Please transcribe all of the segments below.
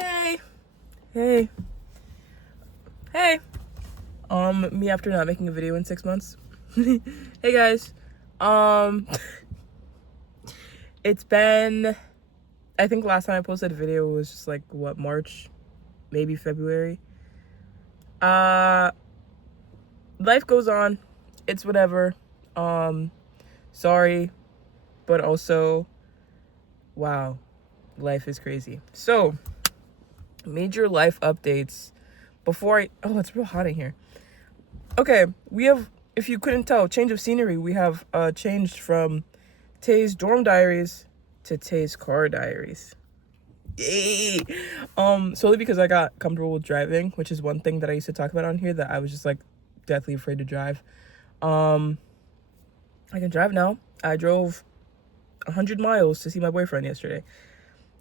Hey, hey, hey. Me after not making a video in 6 months. Hey guys. Um, it's been. I think last time I posted a video was just like what, March, maybe February. Uh, Life goes on. It's whatever. Sorry, but also, wow, life is crazy. So, major life updates. It's real hot in here. Okay, we have, if you couldn't tell, change of scenery. We have changed from Tay's dorm diaries to Tay's car diaries. Yay! Solely because I got comfortable with driving, which is one thing that I used to talk about on here, that I was just like deathly afraid to drive. I can drive now. I drove 100 miles to see my boyfriend yesterday.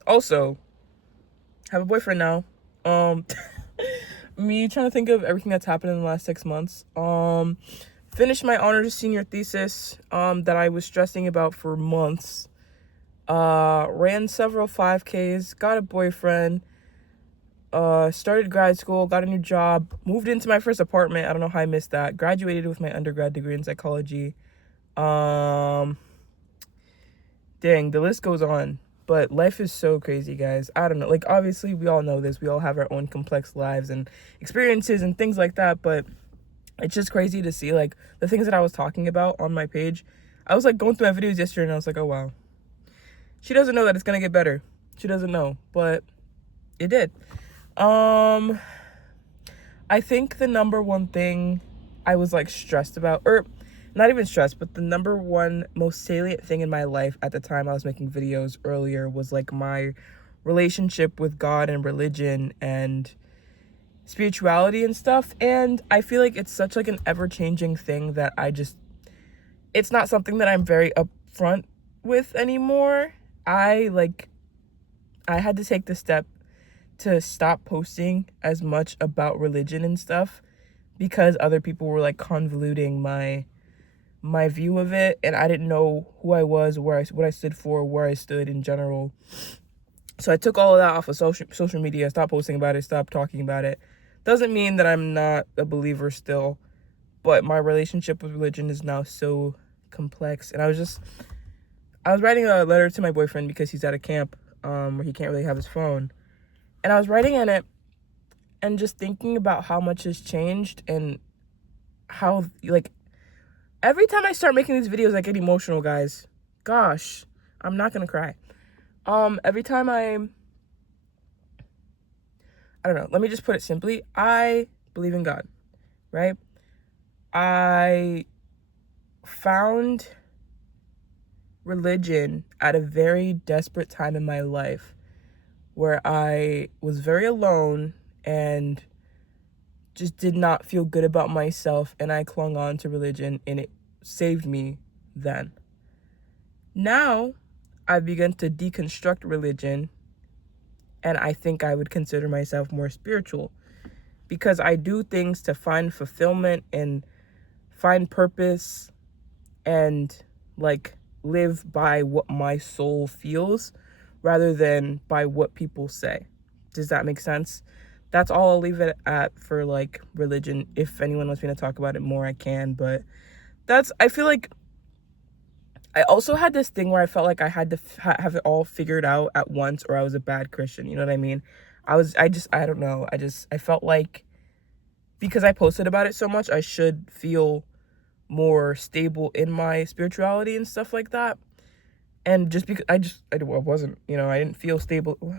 Also, have a boyfriend now. Me trying to think of everything that's happened in the last 6 months. Finished my honors senior thesis that I was stressing about for months. Ran several 5Ks, got a boyfriend, started grad school, got a new job, moved into my first apartment. I don't know how I missed that. Graduated with my undergrad degree in psychology. Dang, the list goes on. But life is so crazy, guys. I don't know. Like, obviously, we all know this. We all have our own complex lives and experiences and things like that. But it's just crazy to see, like, the things that I was talking about on my page. I was, like, going through my videos yesterday, and I was like, oh, wow. She doesn't know that it's going to get better. She doesn't know. But it did. I think the number one thing I was, like, stressed about, or not even stressed, but the number one most salient thing in my life at the time I was making videos earlier was like my relationship with God and religion and spirituality and stuff. And I feel like it's such like an ever-changing thing that it's not something that I'm very upfront with anymore. I had to take the step to stop posting as much about religion and stuff because other people were like convoluting my view of it, and I didn't know who I was, what I stood for, where I stood in general. So I took all of that off of social media, stopped posting about it, stopped talking about it. Doesn't mean that I'm not a believer still, but my relationship with religion is now so complex. And I was writing a letter to my boyfriend because he's at a camp where he can't really have his phone. And I was writing in it and just thinking about how much has changed and how, like, every time I start making these videos, I get emotional, guys. Gosh, I'm not gonna cry. Every time I don't know, let me just put it simply. I believe in God, right? I found religion at a very desperate time in my life where I was very alone and just did not feel good about myself, and I clung on to religion, and it saved me then. Now, I've begun to deconstruct religion, and I think I would consider myself more spiritual because I do things to find fulfillment and find purpose and, like, live by what my soul feels rather than by what people say. Does that make sense? That's all I'll leave it at for, like, religion. If anyone wants me to talk about it more, I can. But I feel like I also had this thing where I felt like I had to have it all figured out at once or I was a bad Christian. You know what I mean? I don't know. I felt like because I posted about it so much, I should feel more stable in my spirituality and stuff like that. And just because I wasn't, I didn't feel stable. Look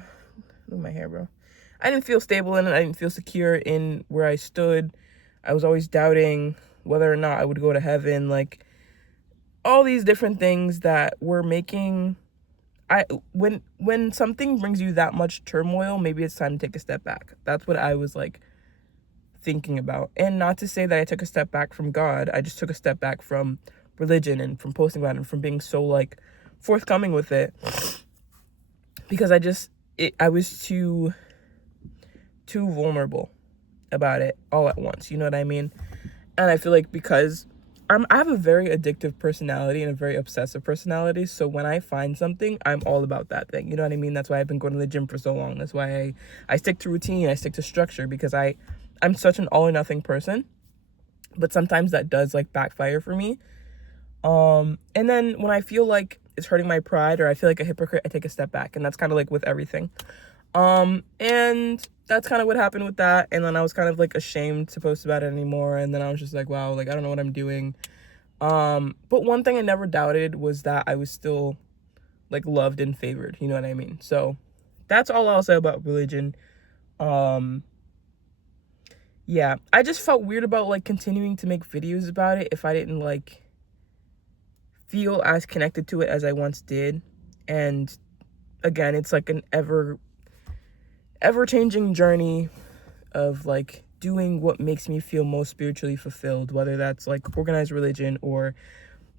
at my hair, bro. I didn't feel stable in it. I didn't feel secure in where I stood. I was always doubting whether or not I would go to heaven. Like, all these different things that were making... When something brings you that much turmoil, maybe it's time to take a step back. That's what I was, like, thinking about. And not to say that I took a step back from God. I just took a step back from religion and from posting about it and from being so, like, forthcoming with it. Because I was too vulnerable about it all at once, you know what I mean? And I feel like because I have a very addictive personality and a very obsessive personality. So when I find something, I'm all about that thing. You know what I mean? That's why I've been going to the gym for so long. That's why I stick to routine. I stick to structure because I'm such an all or nothing person. But sometimes that does like backfire for me. And then when I feel like it's hurting my pride or I feel like a hypocrite, I take a step back. And that's kind of like with everything. And that's kind of what happened with that. And then I was kind of like ashamed to post about it anymore. And then I was just like, wow, like I don't know what I'm doing. But one thing I never doubted was that I was still like loved and favored, you know what I mean? So that's all I'll say about religion. Yeah, I just felt weird about like continuing to make videos about it if I didn't like feel as connected to it as I once did. And again, it's like an ever changing journey of like doing what makes me feel most spiritually fulfilled, whether that's like organized religion or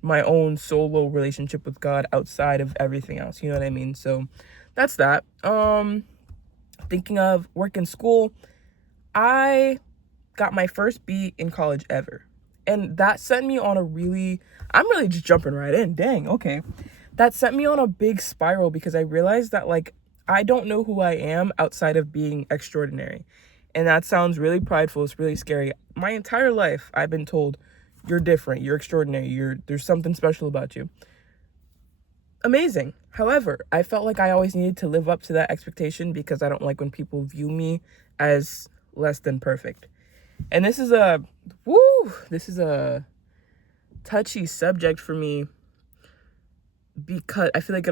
my own solo relationship with God outside of everything else, you know what I mean? So that's that. Thinking of work and school, I got my first B in college ever. And that sent me on I'm really just jumping right in. Dang, okay. That sent me on a big spiral because I realized that like I don't know who I am outside of being extraordinary. And that sounds really prideful. It's really scary. My entire life, I've been told, you're different, you're extraordinary, there's something special about you. Amazing. However, I felt like I always needed to live up to that expectation because I don't like when people view me as less than perfect. And this is a touchy subject for me because I feel like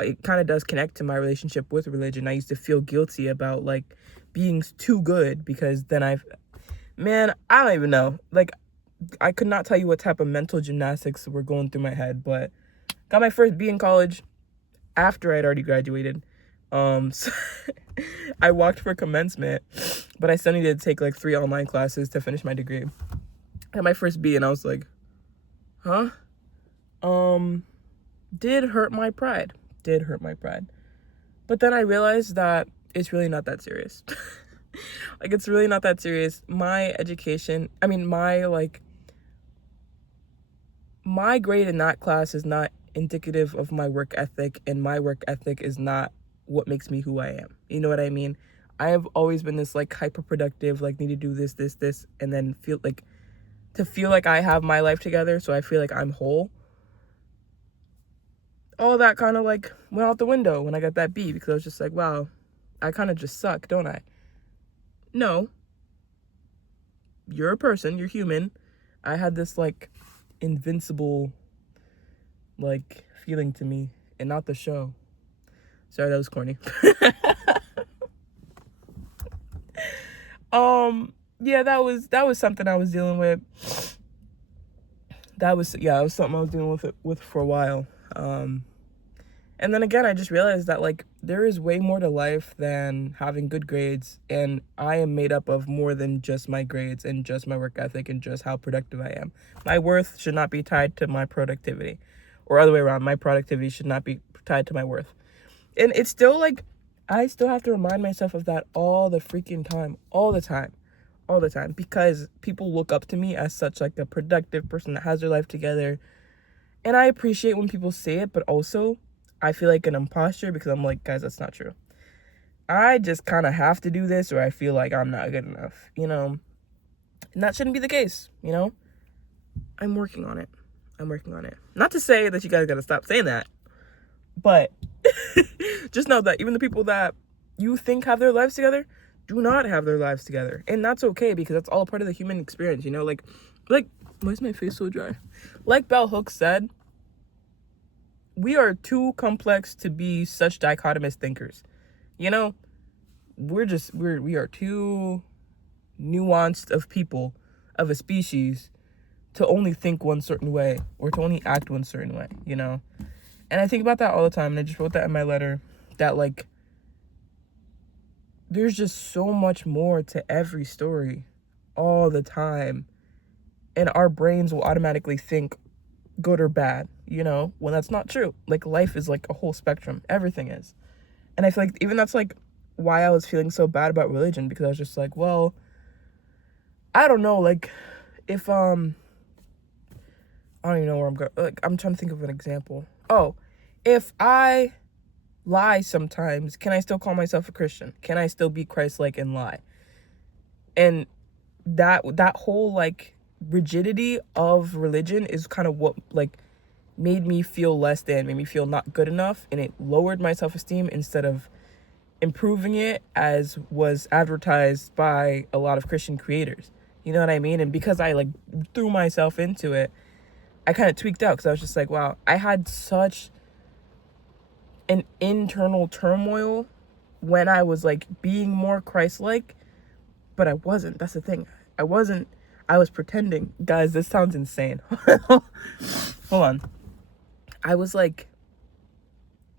it kind of does connect to my relationship with religion. I used to feel guilty about like being too good because then I don't even know. Like I could not tell you what type of mental gymnastics were going through my head, but got my first B in college after I'd already graduated. So I walked for commencement, but I still needed to take like 3 online classes to finish my degree. I got my first B and I was like, huh? Did hurt my pride. But then I realized that it's really not that serious. Like, it's really not that serious. My grade in that class is not indicative of my work ethic, and my work ethic is not what makes me who I am. You know what I mean? I have always been this like hyper productive, like need to do this, and then feel like I have my life together, so I feel like I'm whole. All that kind of like went out the window when I got that B because I was just like, wow, I kind of just suck, don't I? No. You're a person, you're human. I had this like invincible like feeling to me and not the show. Sorry, that was corny. Yeah, that was something I was dealing with. It was something I was dealing with for a while. And then again, I just realized that like there is way more to life than having good grades, and I am made up of more than just my grades and just my work ethic and just how productive I am. My worth should not be tied to my productivity, or other way around. My productivity should not be tied to my worth. And it's still like I still have to remind myself of that all the freaking time, all the time, because people look up to me as such like a productive person that has their life together. And I appreciate when people say it, but also I feel like an imposter because I'm like, guys, that's not true. I just kind of have to do this or I feel like I'm not good enough, you know? And that shouldn't be the case, you know? I'm working on it. Not to say that you guys got to stop saying that, but just know that even the people that you think have their lives together do not have their lives together. And that's okay because that's all a part of the human experience, you know? Like, why is my face so dry? Like Bell Hooks said, we are too complex to be such dichotomous thinkers. You know, we are too nuanced of people, of a species, to only think one certain way or to only act one certain way, you know? And I think about that all the time, and I just wrote that in my letter, that like there's just so much more to every story all the time. And our brains will automatically think good or bad, you know, when that's not true. Like life is like a whole spectrum. Everything is. And I feel like even that's like why I was feeling so bad about religion, because I was just like, well, I don't know, like if I don't even know where I'm going. Like, I'm trying to think of an example. Oh, if I lie sometimes, can I still call myself a Christian? Can I still be Christ-like and lie? And that whole like rigidity of religion is kind of what like made me feel less than, made me feel not good enough, and it lowered my self-esteem instead of improving it, as was advertised by a lot of Christian creators. You know what I mean? And because I like threw myself into it, I kind of tweaked out, because I was just like, wow, I had such an internal turmoil when I was like being more Christ-like, but I wasn't. That's the thing. I wasn't. I was pretending. Guys, this sounds insane. Hold on. I was like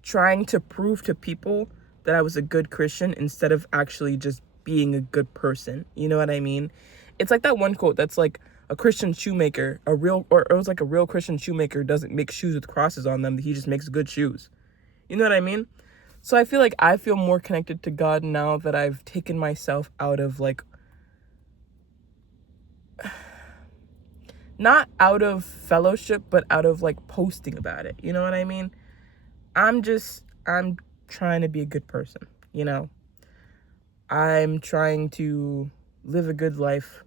trying to prove to people that I was a good Christian instead of actually just being a good person. You know what I mean? It's like that one quote that's like, a Christian shoemaker, or it was like a real Christian shoemaker doesn't make shoes with crosses on them. He just makes good shoes. You know what I mean? So I feel like I feel more connected to God now that I've taken myself out of like, not out of fellowship, but out of like posting about it. You know what I mean? I'm trying to be a good person, you know? I'm trying to live a good life,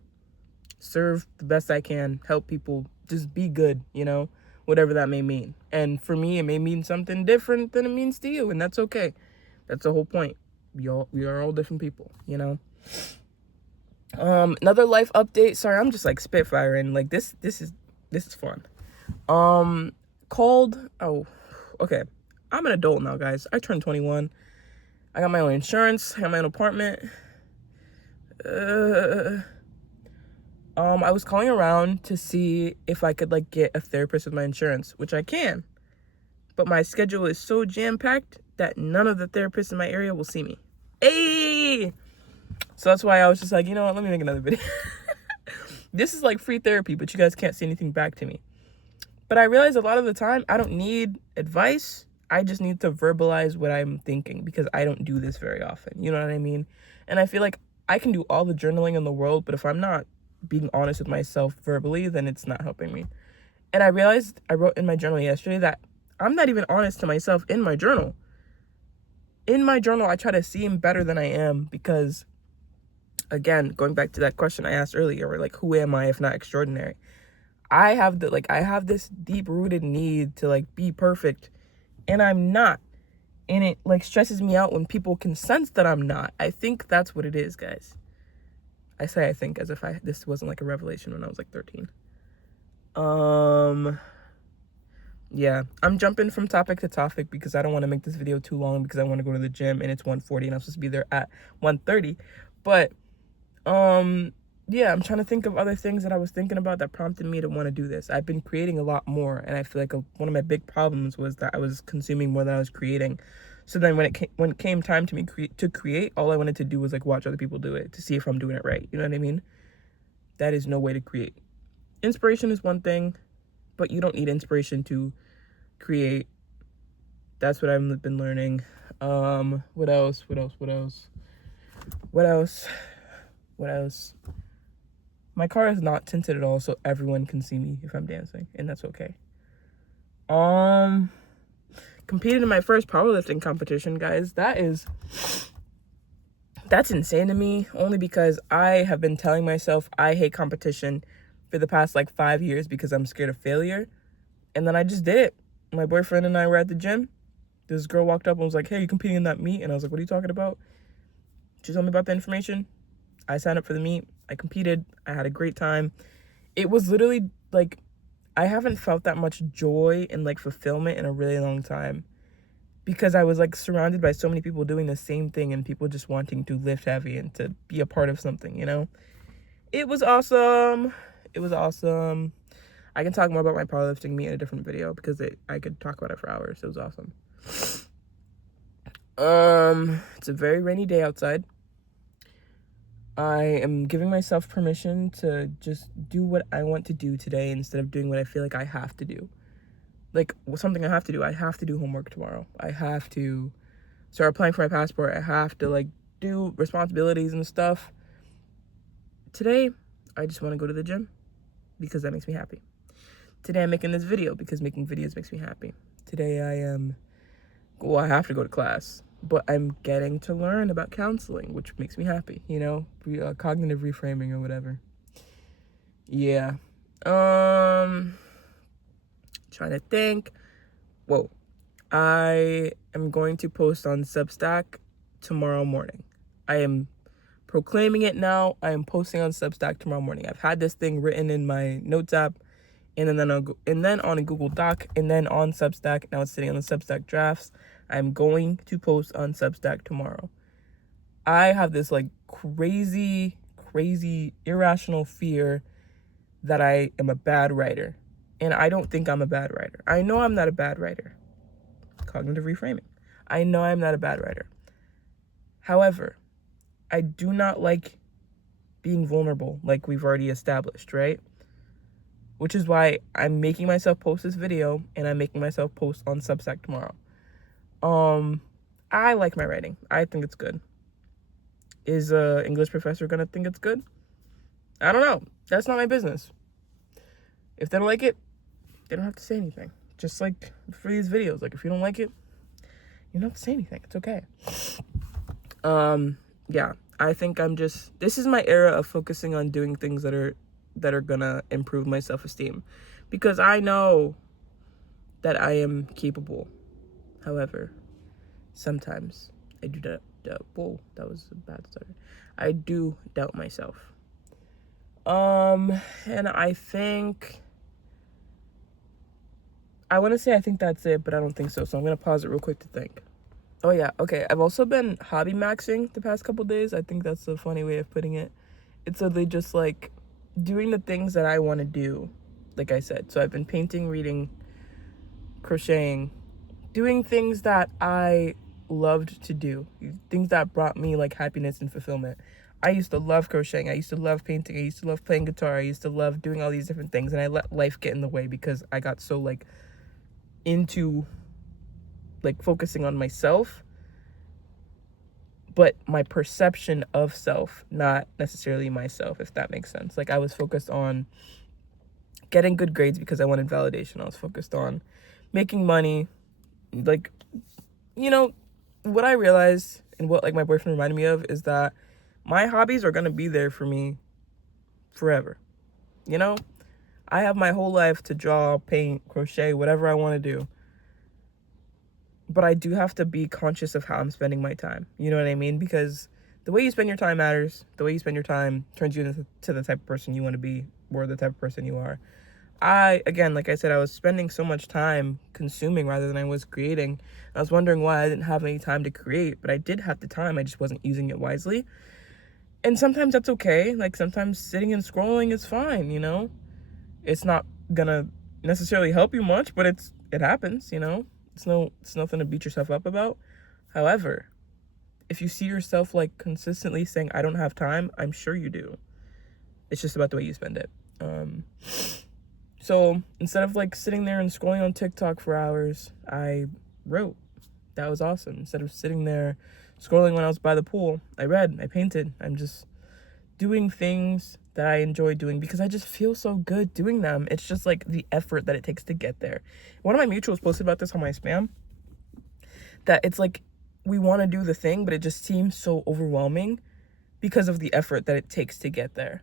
serve the best I can, help people, just be good, you know? Whatever that may mean. And for me, it may mean something different than it means to you, and that's okay. That's the whole point. We are all different people, you know? Another life update. Sorry, I'm just like spitfiring. Like this is fun. Okay. I'm an adult now, guys. I turned 21. I got my own insurance. I got my own apartment. I was calling around to see if I could like get a therapist with my insurance, which I can. But my schedule is so jam-packed that none of the therapists in my area will see me. Hey! So that's why I was just like, you know what? Let me make another video. This is like free therapy, but you guys can't say anything back to me. But I realize a lot of the time I don't need advice. I just need to verbalize what I'm thinking, because I don't do this very often. You know what I mean? And I feel like I can do all the journaling in the world, but if I'm not being honest with myself verbally, then it's not helping me. And I realized, I wrote in my journal yesterday that I'm not even honest to myself in my journal. In my journal, I try to seem better than I am, because, again, going back to that question I asked earlier, like, who am I if not extraordinary? I have this deep-rooted need to like be perfect, and I'm not. And it like stresses me out when people can sense that I'm not. I think that's what it is, guys. I say I think as if this wasn't like a revelation when I was like 13. Yeah, I'm jumping from topic to topic because I don't want to make this video too long, because I want to go to the gym and it's 1:40 and I'm supposed to be there at 1:30. But yeah, I'm trying to think of other things that I was thinking about that prompted me to want to do this. I've been creating a lot more, and I feel like one of my big problems was that I was consuming more than I was creating. So then when it came time to me to create, all I wanted to do was like watch other people do it to see if I'm doing it right. You know what I mean? That is no way to create. Inspiration is one thing, but you don't need inspiration to create. That's what I've been learning. What else? My car is not tinted at all, so everyone can see me if I'm dancing, and that's okay. Competed in my first powerlifting competition, guys. That's insane to me, only because I have been telling myself I hate competition for the past like 5 years because I'm scared of failure. And then I just did it. My boyfriend and I were at the gym. This girl walked up and was like, hey, you competing in that meet? And I was like, what are you talking about? She told me about the information. I signed up for the meet. I competed. I had a great time. It was literally like, I haven't felt that much joy and like fulfillment in a really long time, because I was like surrounded by so many people doing the same thing and people just wanting to lift heavy and to be a part of something, you know? It was awesome. I can talk more about my powerlifting meet in a different video, because I could talk about it for hours. It was awesome. It's a very rainy day outside. I am giving myself permission to just do what I want to do today instead of doing what I feel like I have to do. Like, something I have to do. I have to do homework tomorrow. I have to start applying for my passport. I have to, like, do responsibilities and stuff. Today, I just want to go to the gym because that makes me happy. Today I'm making this video because making videos makes me happy. Today I have to go to class, but I'm getting to learn about counseling, which makes me happy, cognitive reframing or whatever. Yeah. Trying to think. Whoa. I am going to post on Substack tomorrow morning. I am proclaiming it now. I am posting on Substack tomorrow morning. I've had this thing written in my notes app, and then on a Google Doc, and then on Substack. Now it's sitting on the Substack drafts. I'm going to post on Substack tomorrow. I have this like crazy, irrational fear that I am a bad writer. And I don't think I'm a bad writer. I know I'm not a bad writer. Cognitive reframing. I know I'm not a bad writer. However, I do not like being vulnerable, like we've already established, right? Which is why I'm making myself post this video, and I'm making myself post on Substack tomorrow. I like my writing. I think it's good. Is a English professor gonna think it's good? I don't know. That's not my business. If they don't like it, they don't have to say anything. Just like for these videos, like if you don't like it, you don't have to say anything. It's okay. Yeah, I think this is my era of focusing on doing things that are gonna improve my self-esteem, because I know that I am capable. However, sometimes I do doubt. Whoa, that was a bad start. I do doubt myself. And I think I think that's it, but I don't think so. So I'm gonna pause it real quick to think. Oh yeah, okay. I've also been hobby maxing the past couple days. I think that's a funny way of putting it. It's literally just like doing the things that I want to do, like I said. So I've been painting, reading, crocheting, doing things that I loved to do, things that brought me like happiness and fulfillment. I used to love crocheting. I used to love painting. I used to love playing guitar. I used to love doing all these different things, and I let life get in the way because I got so like into like focusing on myself, but my perception of self, not necessarily myself, if that makes sense. Like I was focused on getting good grades because I wanted validation. I was focused on making money. Like, what I realized and what like my boyfriend reminded me of is that my hobbies are going to be there for me forever. I have my whole life to draw, paint, crochet, whatever I want to do. But I do have to be conscious of how I'm spending my time. You know what I mean? Because the way you spend your time matters. The way you spend your time turns you into the type of person you want to be, or the type of person you are. Again, like I said, I was spending so much time consuming rather than I was creating. I was wondering why I didn't have any time to create, but I did have the time. I just wasn't using it wisely. And sometimes that's okay. Like sometimes sitting and scrolling is fine, It's not gonna necessarily help you much, but it happens, It's nothing to beat yourself up about. However, if you see yourself like consistently saying, I don't have time, I'm sure you do. It's just about the way you spend it. So instead of like sitting there and scrolling on TikTok for hours, I wrote. That was awesome. Instead of sitting there scrolling when I was by the pool, I read, I painted. I'm just doing things that I enjoy doing because I just feel so good doing them. It's just like the effort that it takes to get there. One of my mutuals posted about this on my spam, that it's like we want to do the thing, but it just seems so overwhelming because of the effort that it takes to get there.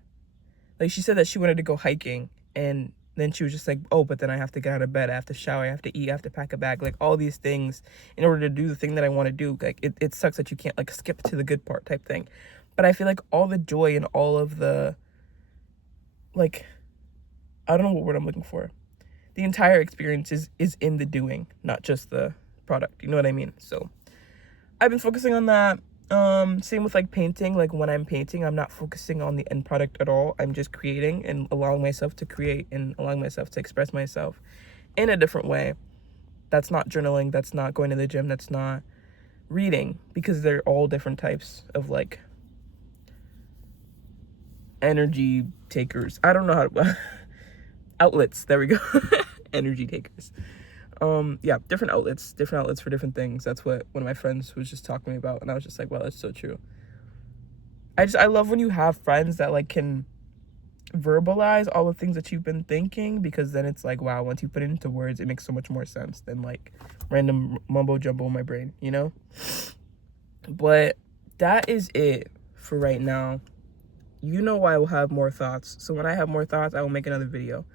Like she said that she wanted to go hiking, and then she was just like, oh, but then I have to get out of bed, I have to shower, I have to eat, I have to pack a bag, like all these things in order to do the thing that I want to do. Like it sucks that you can't like skip to the good part type thing. But I feel like all the joy and all of the, like, I don't know what word I'm looking for. The entire experience is in the doing, not just the product. You know what I mean? So I've been focusing on that. Same with like painting. Like when I'm painting, I'm not focusing on the end product at all. I'm just creating and allowing myself to create and allowing myself to express myself in a different way. That's not journaling. That's not going to the gym. That's not reading, because they're all different types of like energy takers. I don't know how to outlets. There we go. Energy takers. Yeah, different outlets for different things. That's what one of my friends was just talking to me about, and I was just like, wow, that's so true. I love when you have friends that like can verbalize all the things that you've been thinking, because then it's like, wow, once you put it into words, it makes so much more sense than like random mumbo jumbo in my brain, you know? But that is it for right now. You know, I will have more thoughts. So when I have more thoughts, I will make another video.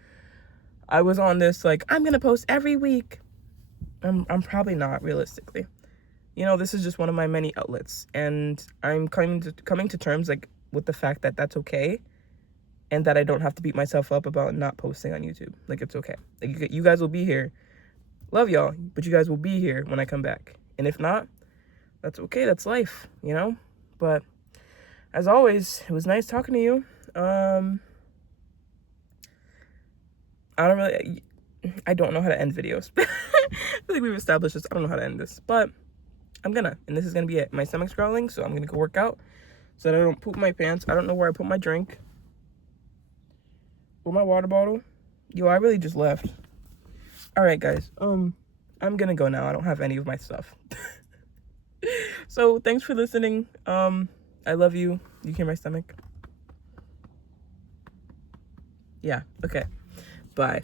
I was on this like, I'm gonna post every week. I'm probably not, realistically. You know, this is just one of my many outlets, and I'm coming to terms like with the fact that that's okay, and that I don't have to beat myself up about not posting on YouTube. Like, it's okay. Like, you guys will be here. Love y'all, but you guys will be here when I come back. And if not, that's okay. That's life, you know? But as always, it was nice talking to you. I don't know how to end videos. I feel like we've established this. I don't know how to end this, but I'm gonna, and this is gonna be it. My stomach's growling, so I'm gonna go work out so that I don't poop my pants. I don't know where I put my drink or my water bottle. Yo, I really just left. All right, guys. I'm gonna go now. I don't have any of my stuff. So thanks for listening. I love you. You hear my stomach? Yeah. Okay. Bye.